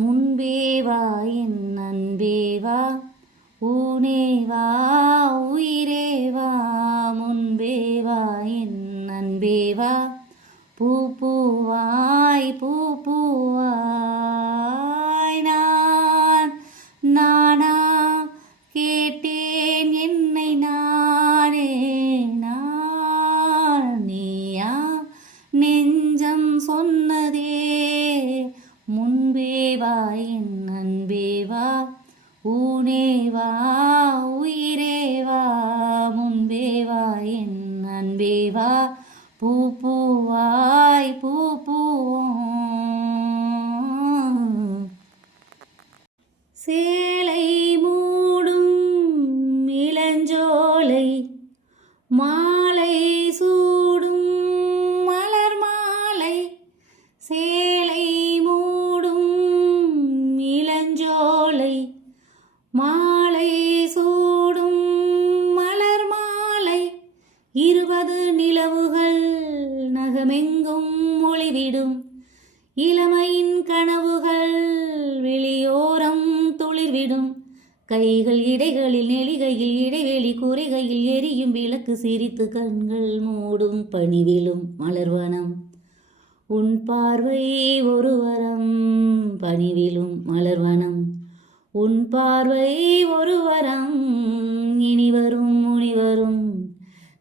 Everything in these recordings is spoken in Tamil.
முன்பேவா என் அன்பேவா ஊனேவா உயிரேவா முன்பேவா என் அன்பேவா பூ பூவாய் பூ பூவாய் நான் நானா கேட்டேன் என்னை நானே. நான் நீயா? நெஞ்சம் சொன்னதே சேலை மூடும் இளஞ்சோலை மாலை சூடும் மலர் மாலை இருபது நிலவுகள் நகமெங்கும் ஒளிவிடும். இளமையின் கனவுகள் வெளியோரம் துளிர்விடும். கைகள் இடைகளில் நெளிகையில் இடைவெளி குறைகையில் எரியும் விளக்கு சிரித்து கண்கள் மூடும் பணிவிலும் மலர்வனம். உன் பார்வை ஒரு வரம் பணிவிலும் மலர்வனம். உன் பார்வை ஒரு வரம் இனி வரும் முனிவரும்.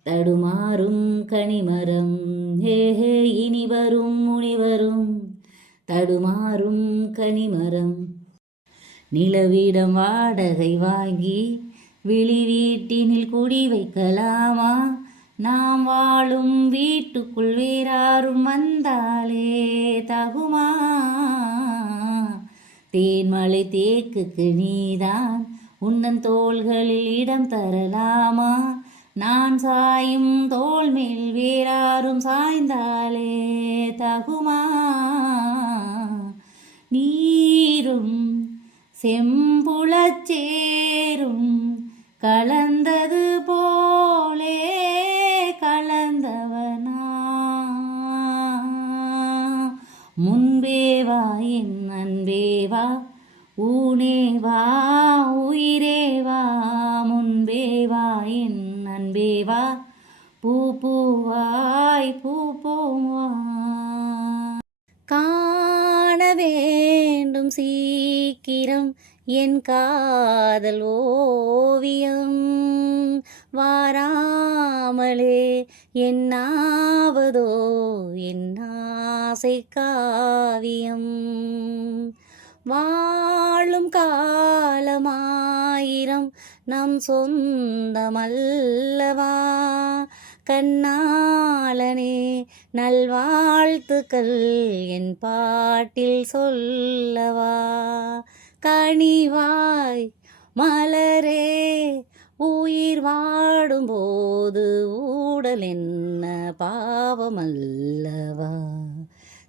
தடுமாறும் கனிமரம் ஹே ஹே இனி வரும் முனிவரும். தடுமாறும் கனிமரம். நிலவிடம் வாடகை வாங்கி விழி வீட்டினில் குடி வைக்கலாமா? நாம் வாழும் வீட்டுக்குள் வேறாரும் வந்தாலே தகுமா? தேன்மலை தேக்குக்கு நீதான் உன்னன் தோள்களில் இடம் தரலாமா? நான் சாயும் தோல் மேல் வேறாரும் சாய்ந்தாலே தகுமா? நீரும் செம்புளச்சேரும் கலந்த முன்பேவா என் அன்பேவா ஊனேவா உயிரேவா முன்பேவா என் அன்பேவா பூ பூவாய் பூ பூவா காண வேண்டும் சீக்கிரம் என் காதல் ஓவியம். வாரா வாராமலே என்னாவதோ என்னாசை காவியம். வாழும் காலமாயிரம் நம் சொந்தமல்லவா. கண்ணாளனே நல்வாழ்த்துக்கள் என் பாட்டில் சொல்லவா. கனிவாய் மலரே உயிர் வாடும்போது ஊடல் என்ன பாவமல்லவா?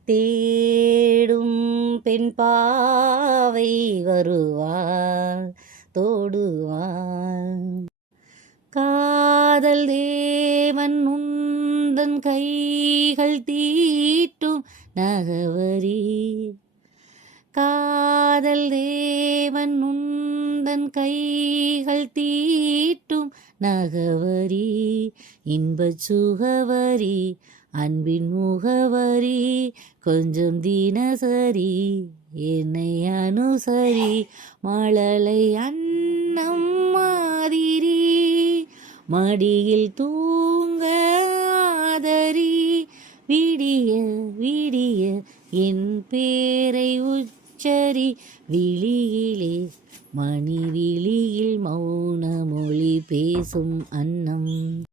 தேடும் பெண் பாவை வருவாள் தோடுவாள். காதல் தேவன் உந்தன் கைகள் தீட்டும் நகவரி. காதல் தேவன் உந்தன் கைகள் தீ நகவரி இன்பச் சுகவரி அன்பின் முகவரி கொஞ்சம் தினசரி என்னை அனுசரி மழலை அன்னம் மாதிரி மடியில் தூங்க ஆதரி விடிய விடிய என் பேரை உச்சரி விழியிலே மணிவிழியில் மௌன மொழி பேசும் அன்னம்.